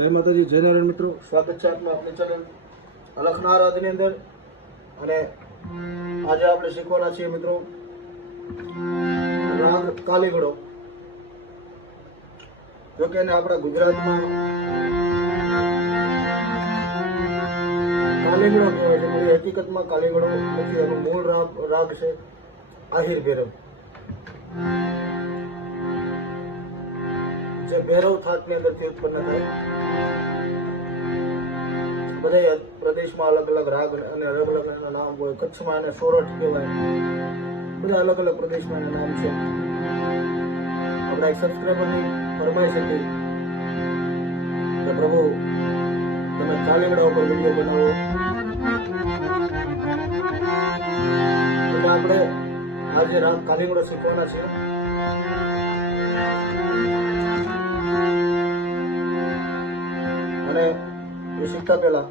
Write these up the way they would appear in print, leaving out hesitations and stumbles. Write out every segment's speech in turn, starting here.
જય માતાજી, જય નારાયણ મિત્રો, સ્વાગત છે આપનું આપણી ચેનલ અલખના આરાધની અંદર. અને આજે આપણે શીખવાના છીએ મિત્રો રાગ કાલીગડો. જો કે એને આપણા ગુજરાતમાં કાલીગડો કહેવાય છે, પણ હકીકતમાં કાલીગડો નથી. એનું મૂળ રાગ છે આહિર ભૈરવ, જે ભૈરવ થાટની અંદરથી ઉત્પન્ન થાય. બધા પ્રદેશમાં અલગ અલગ રાગ અને અલગ અલગ એના નામ હોય. કચ્છમાં એને સોરઠ કહેવાય. બધા અલગ અલગ પ્રદેશમાં એના નામ છે. આપણા એક સબસ્ક્રાઈબરની ફરમાઈશ હતી કે પ્રભુ તમે કાલીગડા ઉપર વિડીયો બનાવો, એટલે આપણે આજે રાગ કાલીગડો શીખવાના છીએ. અને એ શીખતા પહેલા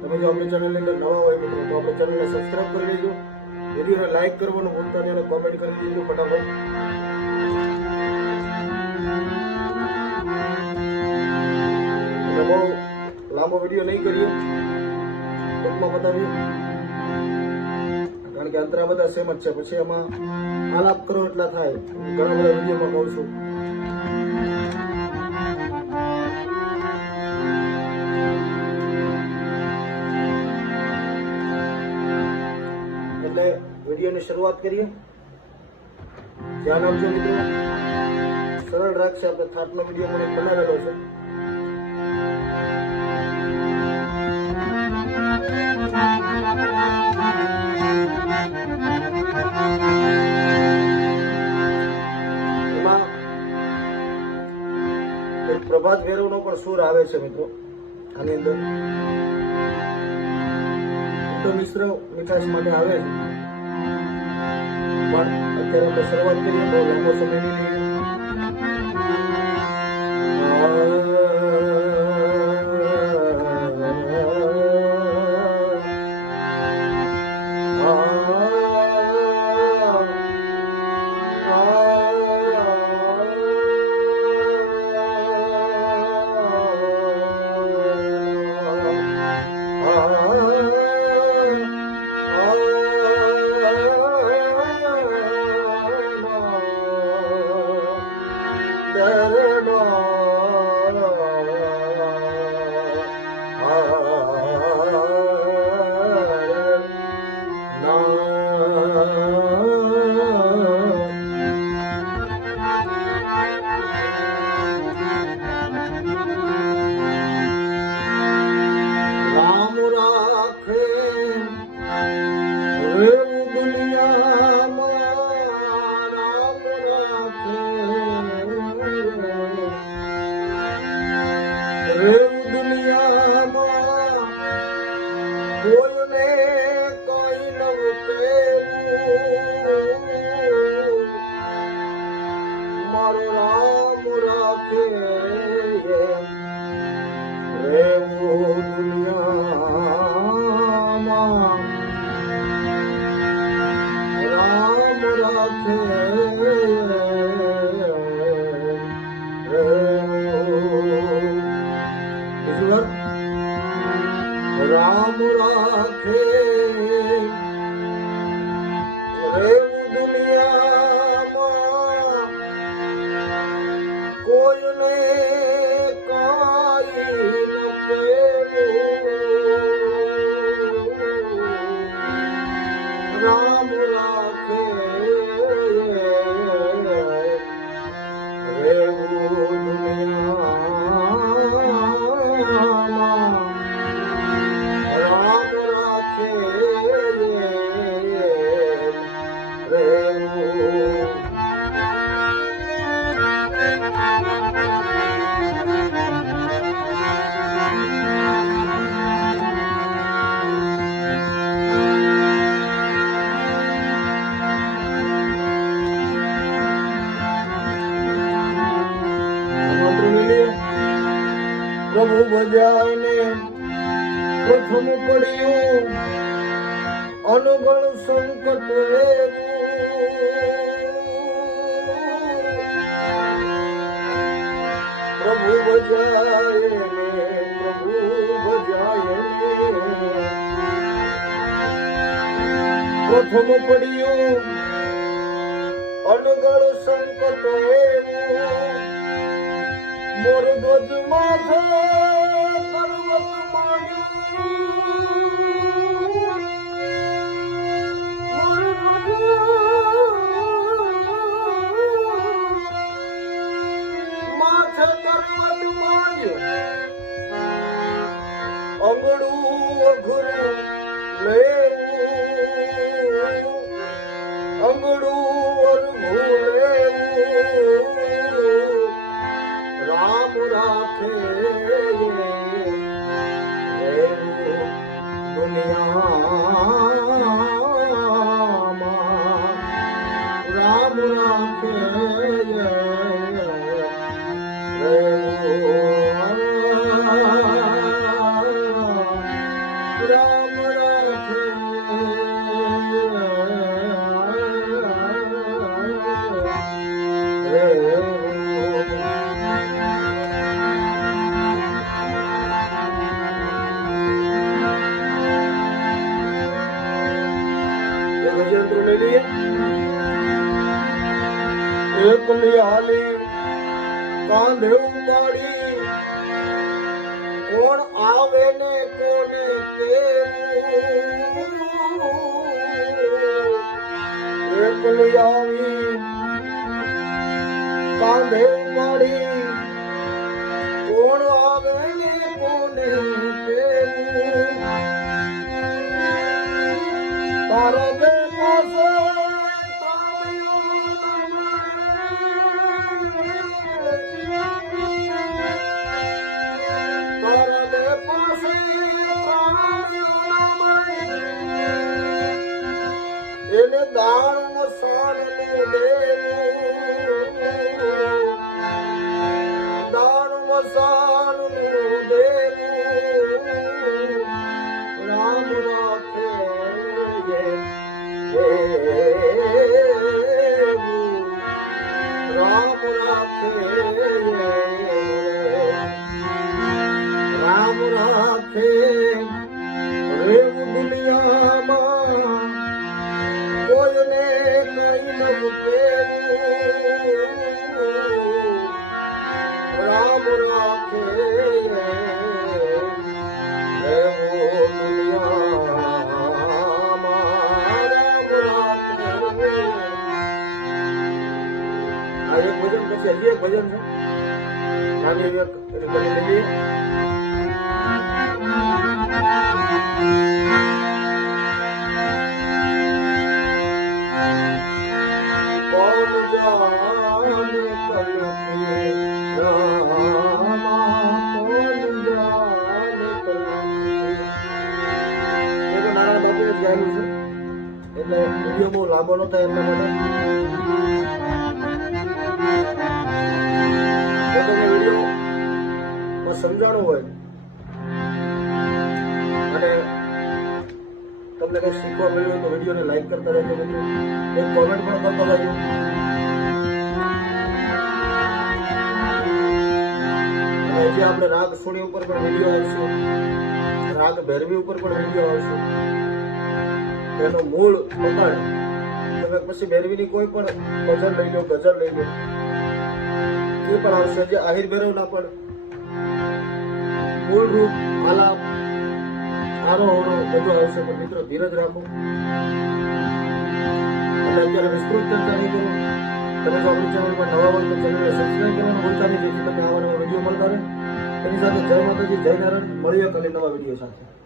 તમે જો આપણી ચેનલની અંદર નવા હોય મિત્રો તો આપણી ચેનલને સબસ્ક્રાઈબ કરી લેજો. વિડીયોને લાઈક કરવાનું ભૂલતા નહીં અને કોમેન્ટ કરી દેજો ફટાફટ. એટલે બહુ લાંબો વિડીયો નહીં કરીએ, ટૂંકમાં બતાવીએ, કારણ કે અંતરા બધા સેમ જ છે. પછી એમાં આલાપ કરો એટલા થાય. ઘણા બધા વિડીયોમાં કહું છું. એટલે વિડીયોની શરૂઆત કરીએ. ધ્યાન આપજો મિત્રો, સરળ રાગ છે. આપણે થાટનો વિડીયો મને બનાવેલો છે. એમાં એક પ્રભાત ભૈરવનો પણ સૂર આવે છે મિત્રો આની અંદર. તો મિશ્ર મીઠાશ માટે આવે છે, પણ અત્યારે આપણે શરૂઆત કરીએ તો લાંબો સમય નહીં લઈએ. કોઈને કઈ નવું કેવું, મારો રામ રાખે રેવું દુનિયામાં. રામ રાખે રામ રાખે રેવું દુનિયામાં, કોઈને કાઈ ન કેવું. રામ રાખે રેવું દુનિયામાં. રામ રાખે પ્રભુ બજાને પ્રથમ પડ્યું અનુગણ સંકટ પ્રભુ ભજાય ને પ્રભુ ભજાય ને પ્રથમ પડ્યું અનગળ સંકટ એવું મોર ધ્વજ માથે પર્વત માથે પર્વત માંડ્યો અંગડું અઘરું લેવું અંગડું રામ રાખે દુનિયામાં રામ રાખે રામ રાખે यंत्र ले लिए एक लिहाली कांधे उपाड़ी कोण आवे ने कोने केवू एक लिहाली कांधे उपाड़ी कोण आवे ने कोने केवू तारा दे पासे तारा दे पासे એને દાણ મસાણ નું દેવું દાણ મસાણ નું દેવું રામ રાખે રામ રાખે રામ રાખે રેવ દુનિયામાં કોઈને કઈ ન કેવું રામ રાખે રેવ દુનિયામાં રામ રાખે આ એક ભજન પછી હજી એક ભજન છે નાની એક કરી લઈએ कौन जाने कल की रामा कौन जाने कल की एक નારાયણ બાપુએ જ ગાયેલું છે એટલે વિડીયો બહુ લાંબો ન થાય એટલા માટે જો તમને વિડીયો સમજાણું હોય અને તમને કંઈ શીખવા મળ્યું તો વિડીયોને લાઈક કરતા રહેજો મિત્રો એક કોમેન્ટ પણ કરતા રહેજો અને હજી આપણે રાગ સોણી ઉપર પણ વિડીયો આવશે રાગ ભૈરવી ઉપર પણ વિડીયો આવશે એનો મૂળ પકડ તમે પછી ભૈરવીની કોઈ પણ ભજન લઈ લો ગઝલ લઈ લો એ પણ આવશે જે આહિર ભૈરવના પણ મૂળ રૂપ આલાપ આરો હોરો બધું આવશે પણ મિત્રો ધીરજ રાખો અને અત્યારે વિસ્તૃત ચર્ચા નહીં કરો તમે જો આપણી ચેનલ પર નવા હોય તો ચેનલને સબસ્ક્રાઈબ કરવાનું ભૂલતા નહીં જેથી તમને આવા નવા વિડીયો મળતા રહે એની સાથે જય માતાજી જય નારાયણ મળીએ કાલે નવા વિડીયો સાથે